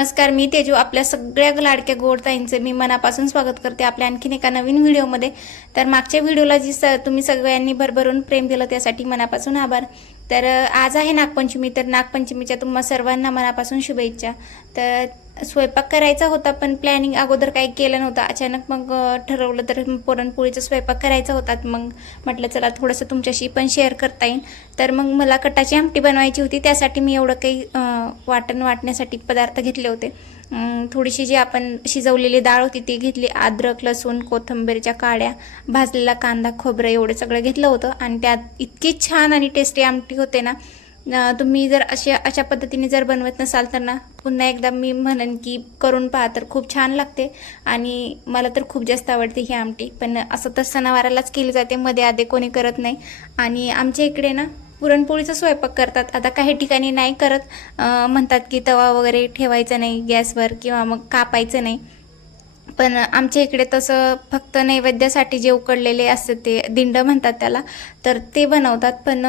नमस्कार मी तेजू आपल्या सगळ्या लाडक्या गोडताईंचे मी मनापासून स्वागत करते आपल्या आणखीन एका नवीन व्हिडिओमध्ये. तर मागच्या व्हिडिओला जी स तुम्ही सगळ्यांनी भरभरून प्रेम दिलं त्यासाठी मनापासून आभार. तर आज आहे नागपंचमी तर नागपंचमीच्या तुम्हा सर्वांना मनापासून शुभेच्छा. तर स्वयंपाक करायचा होता पण प्लॅनिंग अगोदर काही केलं नव्हतं. अचानक मग ठरवलं तर पुरणपोळीचा स्वयंपाक करायचा होता. मग म्हटलं चला थोडंसं तुमच्याशी पण शेअर करता येईल. तर मग मला कटाची आमटी बनवायची होती. त्यासाठी मी एवढं काही वाटण वाटण्यासाठी पदार्थ घेतले होते. थोडीशी जी आपण शिजवलेली डाळ होती ती घेतली. अद्रक लसूण कोथंबीरच्या काड्या भाजलेला कांदा खोबरं एवढं सगळं घेतलं होतं. आणि त्यात इतकी छान आणि टेस्टी आमटी होते ना तुम्ही जर अशा अशा पद्धतीने जर बनवत नसाल तर ना पुन्हा एकदा मी म्हणेन की करून पहा तर खूप छान लागते. आणि मला तर खूप जास्त आवडते ही आमटी. पण असं तर सणावारालाच केली जाते मध्ये आधे कोणी करत नाही. आणि आमच्या इकडे ना पुरणपोळीचा स्वयंपाक करतात. आता काही ठिकाणी नाही करत. म्हणतात की तवा वगैरे ठेवायचा नाही गॅसवर किंवा मग कापायचं नाही. पण आमच्या इकडे तसं फक्त नैवेद्यासाठी जे उकडलेले असते ते दिंड म्हणतात त्याला तर ते बनवतात. पण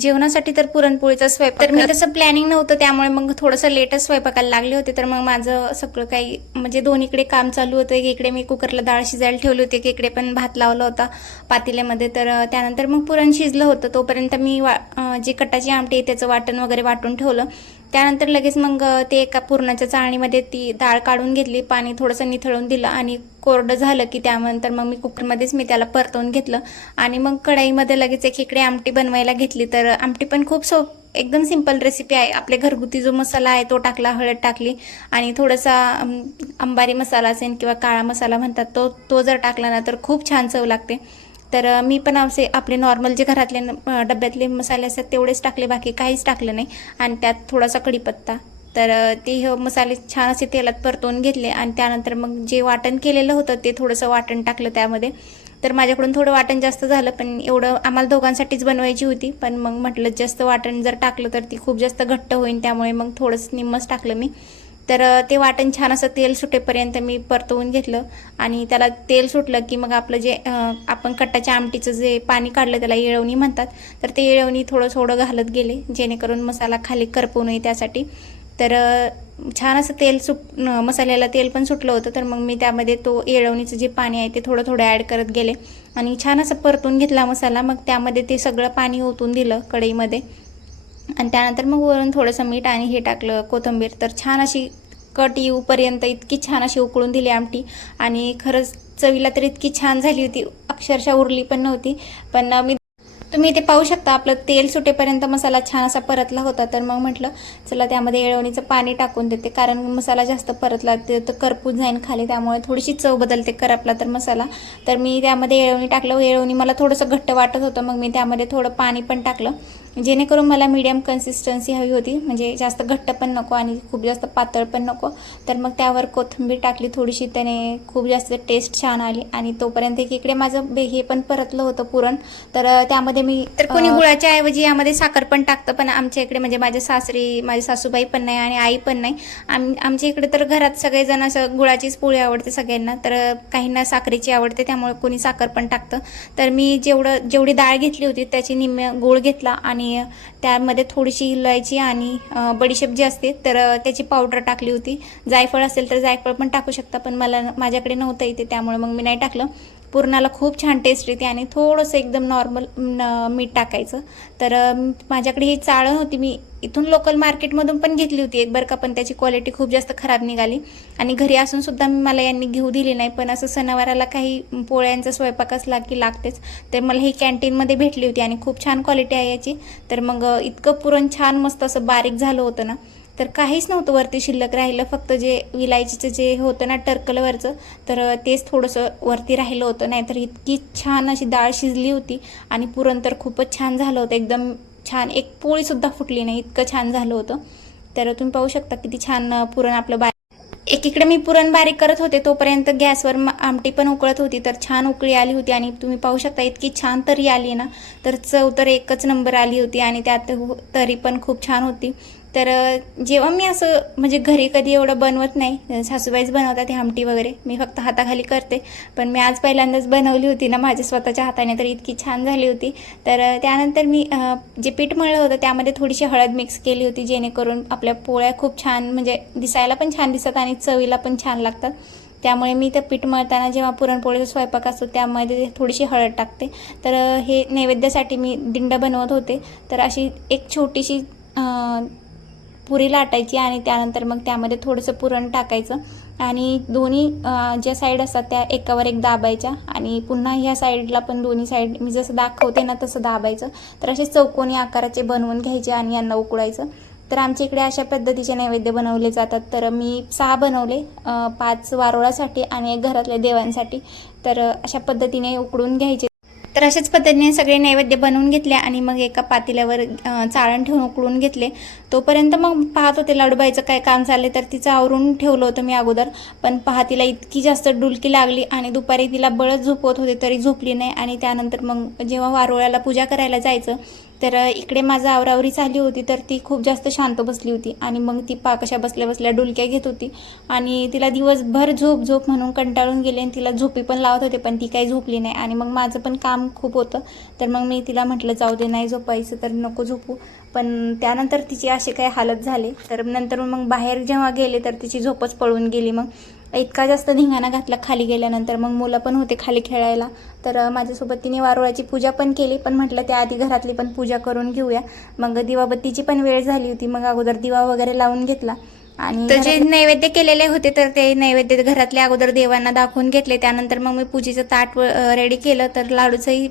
जेवणासाठी तर पुरणपोळीचा स्वयंपाक तर मी तसं प्लॅनिंग नव्हतं त्यामुळे मग थोडंसं लेटच स्वयंपाकाला लागले होते. तर मग माझं सगळं काही म्हणजे दोन्हीकडे काम चालू होतं. एक इकडे मी कुकरला डाळ शिजायला ठेवली होती एक इकडे पण भात लावला होता पातेल्यामध्ये. तर त्यानंतर मग पुरण शिजलं होतं. तोपर्यंत मी वा जी कटाची आमटी आहे त्याचं वाटण वगैरे वाटून ठेवलं. त्यानंतर लगेच मग ते एका पुरणाच्या चाळणीमध्ये ती डाळ काढून घेतली पाणी थोडंसं निथळून दिलं आणि कोरडं झालं की त्यानंतर मग मी कुकरमध्येच मी त्याला परतवून घेतलं. आणि मग कढाईमध्ये लगेच एक इकडे आमटी बनवायला घेतली. तर आमटी पण खूप सो एकदम सिंपल रेसिपी आहे. आपल्या घरगुती जो मसाला आहे तो टाकला हळद टाकली आणि थोडासा अंबारी मसाला असेल किंवा काळा मसाला म्हणतात तो तो जर टाकला ना तर खूप छान चव लागते. तर मी पण असे आपले नॉर्मल जे घरातले डब्यातले मसाले असतात तेवढेच टाकले बाकी काहीच टाकलं नाही. आणि त्यात थोडासा कढीपत्ता. तर ते हे मसाले छान असे तेलात परतवून घेतले आणि त्यानंतर मग जे वाटण केलेलं होतं ते थोडंसं वाटण टाकलं त्यामध्ये. तर माझ्याकडून थोडं वाटण जास्त झालं पण एवढं आम्हाला दोघांसाठीच बनवायची होती. पण मग म्हटलं जास्त वाटण जर टाकलं तर ती खूप जास्त घट्ट होईल त्यामुळे मग थोडंसं निम्मच टाकलं मी. तर ते वाटण छान असं तेल सुटेपर्यंत मी परतवून घेतलं आणि त्याला तेल सुटलं की मग आपलं जे आपण कट्टाच्या आमटीचं जे पाणी काढलं त्याला येळवणी म्हणतात. तर ते येळवणी थोडं थोडं घालत गेले जेणेकरून मसाला खाली करपू नये त्यासाठी. तर छान असं तेल सुट मसाल्याला तेल पण सुटलं होतं तर मग मी त्यामध्ये तो येळवणीचं जे पाणी आहे ते थोडं थोडं ॲड करत गेले. आणि छान असं परतून घेतला मसाला मग त्यामध्ये ते सगळं पाणी ओतून दिलं कढईमध्ये. आणि त्यानंतर मग वरून थोडंसं मीठ आणि हे टाकलं कोथिंबीर. तर छान अशी कट येऊपर्यंत इतकी छान अशी उकळून दिली आमटी. आणि खरंच चवीला तर इतकी छान झाली होती. अक्षरशः उरली पण नव्हती. पण मी तुम्ही इथे पाहू शकता आपलं तेल सुटेपर्यंत मसाला छान असा परतला होता. तर मग म्हटलं चला त्यामध्ये येळवणीचं पाणी टाकून देते. कारण मसाला जास्त परतला ते तर करपूस जाईन खाली. त्यामुळे थोडीशी चव बदलते करपला तर मसाला. तर मी त्यामध्ये येळवणी टाकलं. येळवणी मला थोडंसं घट्ट वाटत होतं. मग मी त्यामध्ये थोडं पाणी पण टाकलं. जेणेकरून मला मीडियम कन्सिस्टन्सी हवी होती. म्हणजे जास्त घट्ट पण नको आणि खूप जास्त पातळ पण नको. तर मग त्यावर कोथिंबीर टाकली थोडीशी त्याने खूप जास्त टेस्ट छान आली आणि तोपर्यंत एक इकडे माझं हे पण परतलं होतं पुरण. तर त्यामध्ये मी तर कोणी गुळाच्या ऐवजी यामध्ये साखर पण टाकतं पण आमच्या इकडे म्हणजे माझ्या सासरी माझी सासूबाई पण नाही आणि आई पण नाही. आम आमच्या इकडे तर घरात सगळेजण असं गुळाचीच पोळी आवडते सगळ्यांना. तर काहींना साखरेची आवडते त्यामुळे कोणी साखर पण टाकतं. तर मी जेवढं जेवढी डाळ घेतली होती त्याची निम्मे गुळ घेतला आणि आणि त्यामध्ये थोडीशी इलायची आणि बडीशेप जी असते तर त्याची पावडर टाकली होती. जायफळ असेल तर जायफळ पण टाकू शकता पण मला माझ्याकडे नव्हतं इथे त्यामुळे मग मी नाही टाकलं. पुरणाला खूप छान टेस्ट येते आणि थोडंसं एकदम नॉर्मल मीठ टाकायचं. तर माझ्याकडे ही चाळण होती. मी इथून लोकल मार्केटमधून पण घेतली होती एक बरं का पण त्याची क्वालिटी खूप जास्त खराब निघाली. आणि घरी असून सुद्धा मी मला यांनी घेऊ दिली नाही. पण असं सणावाराला काही पोळ्यांचा स्वयंपाक असला की लागतेच. तर मला ही कॅन्टीनमध्ये भेटली होती आणि खूप छान क्वालिटी आहे याची. तर मग इतकं पुरण छान मस्त असं बारीक झालं होतं ना. तर काहीच नव्हतं वरती शिल्लक राहिलं. फक्त जे विलायचीचं जे होतं ना टर्कलवरचं तर तेच थोडंसं वरती राहिलं होतं. नाहीतर इतकी छान अशी डाळ शिजली होती आणि पुरण तर खूपच छान झालं होतं. एकदम छान एक पोळीसुद्धा फुटली नाही इतकं छान झालं होतं. तर तुम्ही पाहू शकता किती छान पुरण आपलं बारीक. एकीकडे मी पुरण बारीक करत होते तोपर्यंत गॅसवर आमटी पण उकळत होती तर छान उकळी आली होती आणि तुम्ही पाहू शकता इतकी छान तरी आली ना. तर चव तर एकच नंबर आली होती आणि त्यात तरी पण खूप छान होती. तर जेव्हा मी असं म्हणजे घरी कधी एवढं बनवत नाही सासूबाईच बनवतात हे आमटी वगैरे मी फक्त हाताखाली करते. पण मी आज पहिल्यांदाच बनवली होती ना माझ्या स्वतःच्या हाताने तर इतकी छान झाली होती. तर त्यानंतर मी जे पीठ मळलं होतं त्यामध्ये थोडीशी हळद मिक्स केली होती जेणेकरून आपल्या पोळ्या खूप छान म्हणजे दिसायला पण छान दिसतात आणि चवीला पण छान लागतात. त्यामुळे मी ते पीठ मळताना जेव्हा पुरणपोळीचा स्वयंपाक असतो त्यामध्ये थोडीशी हळद टाकते. तर हे नैवेद्यासाठी मी दिंड बनवत होते. तर अशी एक छोटीशी पुरी लाटायची आणि त्यानंतर मग त्यामध्ये थोडंसं पुरण टाकायचं. आणि दोन्ही ज्या साईड असतात त्या एकावर एक दाबायच्या आणि पुन्हा ह्या साईडला पण दोन्ही साईड मी जसं दाखवते ना तसं दाबायचं. तर असे चौकोनी आकाराचे बनवून घ्यायचे आणि यांना उकळायचं. तर आमच्या इकडे अशा पद्धतीचे नैवेद्य बनवले जातात. तर मी सहा बनवले पाच वारोळासाठी आणि एक घरातल्या देवांसाठी. तर अशा पद्धतीने उकडून घ्यायचे. तर अशाच पद्धतीने सगळे नैवेद्य बनवून घेतले आणि मग एका पातेल्यावर चाळण ठेवून उकळून घेतले. तोपर्यंत मग पाहत होते लाडूबाईचं काय काम चालले तर तिचं आवरून ठेवलं होतं मी अगोदर. पण पहा तिला इतकी जास्त डुलकी लागली आणि दुपारी तिला बळच झोपवत होते तरी झोपली नाही. आणि त्यानंतर मग जेव्हा वारोळ्याला पूजा करायला जायचं तर इकडे माझं आवरावरी झाली होती तर ती खूप जास्त शांत बसली होती. आणि मग ती पा कशा बसल्या बसल्या डुलक्या घेत होती. आणि तिला दिवसभर झोप झोप म्हणून कंटाळून गेले आणि तिला झोपी पण लावत होते पण ती काही झोपली नाही. आणि मग माझं पण काम खूप होतं. तर मग मी तिला म्हटलं जाऊ दे नाही झोपायचं तर नको झोपू. पण त्यानंतर तिची असे काही हालत झाले. तर नंतर मग बाहेर जेव्हा गेले तर तिची झोपच पळून गेली मग. इतका जास्त धिंगाणा घातला खाली गेल्यानंतर. मग मुलं पण होते खाली खेळायला. तर माझ्यासोबत तिने वारोळाची पूजा पण केली. पण म्हटलं त्या आधी घरातली पण पूजा करून घेऊया. मग दिवाबत्तीची पण वेळ झाली होती. मग अगोदर दिवा वगैरे लावून घेतला. आणि तर जे नैवेद्य केलेले होते तर ते नैवेद्य घरातल्या अगोदर देवांना दाखवून घेतले. त्यानंतर मग मी पूजेचं ताट रेडी केलं. तर लाडूचंही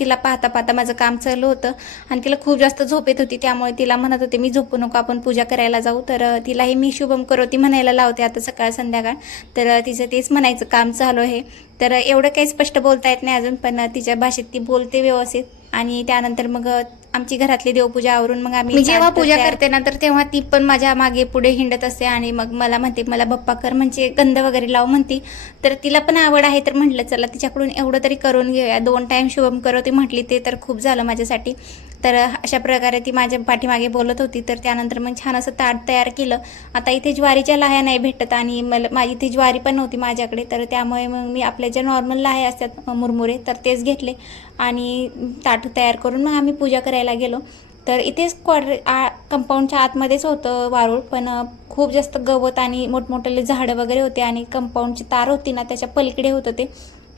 तिला पाहता पाहता माझं काम चालू होतं. आणि तिला खूप जास्त झोप येत होती. त्यामुळे तिला म्हणत होते मी झोपू नको आपण पूजा करायला जाऊ. तर तिलाही मी शुभम करोती म्हणायला लावते आता सकाळ संध्याकाळ. तर तिचं तेच म्हणायचं काम चालू आहे. तर एवढं काही स्पष्ट बोलता येत नाही अजून पण तिच्या भाषेत ती बोलते व्यवस्थित. आणि त्यानंतर मग आमची घरातली देवपूजा आवरून मग आम्ही जेव्हा पूजा करते ना तर तेव्हा ती पण माझ्या मागे पुढे हिंडत असते आणि मग मला म्हणते मला बप्पा कर म्हणजे गंध वगैरे लाव म्हणते. तर तिला पण आवड आहे तर म्हटलं चला तिच्याकडून एवढं तरी करून घेऊया. दोन टाईम शुभम करो ती म्हटली. ते तर खूप झालं माझ्यासाठी. तर अशा प्रकारे ती माझ्या पाठीमागे बोलत होती. तर त्यानंतर मग छान असं ताट तयार केलं. आता इथे ज्वारीच्या लाह्या नाही भेटत आणि मला माझी इथे ज्वारी पण नव्हती माझ्याकडे. तर त्यामुळे मग मी आपल्या ज्या नॉर्मल लाह्या असतात मुरमुरे तर तेच घेतले आणि ताट तयार करून मग आम्ही पूजा करायला गेलो. तर इथेच क्वार्टर आ कंपाऊंडच्या आतमध्येच होतं वारूळ पण खूप जास्त गवत आणि मोठमोठे झाडं वगैरे होते आणि कंपाऊंडची तार होती ना त्याच्या पलीकडे होतं ते.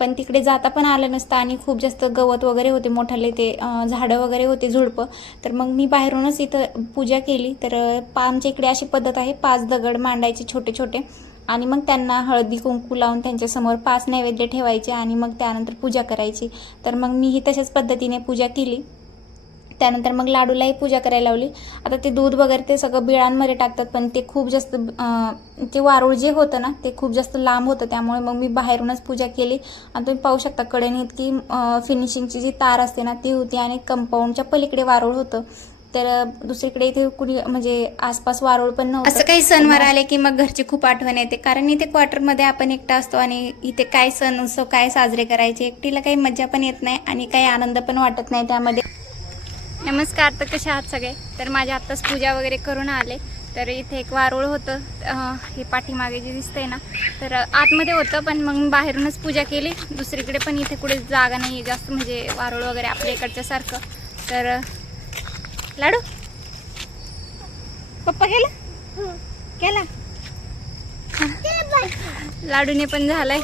पण तिकडे जाता पण आलं नसतं आणि खूप जास्त गवत वगैरे होते मोठाले ते झाडं वगैरे होते झुडपं. तर मग मी बाहेरूनच इथं पूजा केली. तर पा आमच्या इकडे अशी पद्धत आहे पाच दगड मांडायचे छोटे छोटे. आणि मग त्यांना हळदी कुंकू लावून त्यांच्यासमोर पाच नैवेद्य ठेवायचे आणि मग त्यानंतर पूजा करायची. तर मग मीही तशाच पद्धतीने पूजा केली. त्यानंतर मग लाडूलाही पूजा करायला लावली. आता ते दूध वगैरे ते सगळं बिळांमध्ये टाकतात पण ते खूप जास्त ते वारूळ जे होतं ना ते खूप जास्त लांब होतं. त्यामुळे मग मी बाहेरूनच पूजा केली. आणि तुम्ही पाहू शकता कडेने इतकी फिनिशिंगची जी तार असते ना ती होती आणि कंपाऊंडच्या पलीकडे वारूळ होतं. तर दुसरीकडे इथे कुणी म्हणजे आसपास वारूळ पण नव्हतं. असं काही सणवार आले की मग घरची खूप आठवण येते. कारण इथे क्वार्टरमध्ये आपण एकटा असतो आणि इथे काय सण उत्सव काय साजरे करायचे एकटीला काही मजा पण येत नाही आणि काही आनंद पण वाटत नाही त्यामध्ये. नमस्कार तर कसे आहात सगळे? तर माझ्या आत्ताच पूजा वगैरे करून आले. तर इथे एक वारुळ होतं. हे पाठीमागे जे दिसतंय ना तर आतमध्ये होतं पण मग मी बाहेरूनच पूजा केली. दुसरीकडे पण इथे कुठे जागा नाही आहे जास्त म्हणजे वारुळ वगैरे आपल्या इकडच्या सारखं. तर लाडू? पप्पा गेला? गेला लाडूने पण झालाय.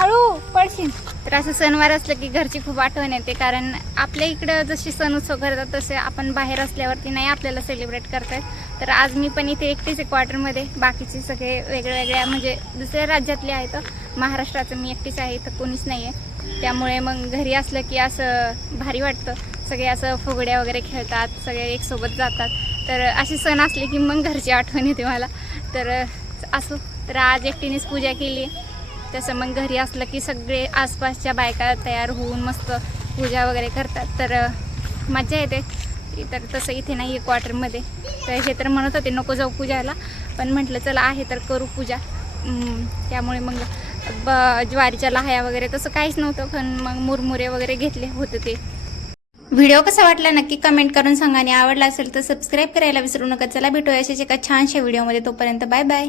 हळू पडशील तर असं सणवार असलं की घरची खूप आठवण येते कारण आपल्या इकडं जशी सण उत्सव करतात तसे आपण बाहेर असल्यावरती नाही आपल्याला सेलिब्रेट करतात तर आज मी पण इथे एकटीच आहे क्वार्टरमध्ये बाकीचे सगळे वेगळ्या वेगळ्या म्हणजे दुसऱ्या राज्यातले आहेत. महाराष्ट्राचं मी एकटीच आहे इथं कोणीच नाही आहे त्यामुळे मग घरी असलं की असं भारी वाटतं. सगळे असं फुगड्या वगैरे खेळतात सगळे एकसोबत जातात. तर असे सण असले की मग घरची आठवण येते मला. तर असो. तर आज एकटीनेच पूजा केली. तसं मग घरी असलं की सगळे आसपासच्या बायका तयार होऊन मस्त पूजा वगैरे करतात. तर मजा येते. तर तसं इथे नाही आहे क्वार्टरमध्ये तर हे तर म्हणत होते नको जाऊ पूजाला पण म्हटलं चला आहे तर करू पूजा. त्यामुळे मग ब ज्वारीच्या लहाया वगैरे तसं काहीच नव्हतं पण मग मुरमुरे वगैरे घेतले होतं ते. व्हिडिओ कसा वाटला नक्की कमेंट करून सांगा आणि आवडला असेल तर सबस्क्राईब करायला विसरू नका. चला भेटूया अशाच एका छानशा व्हिडिओमध्ये. तोपर्यंत बाय बाय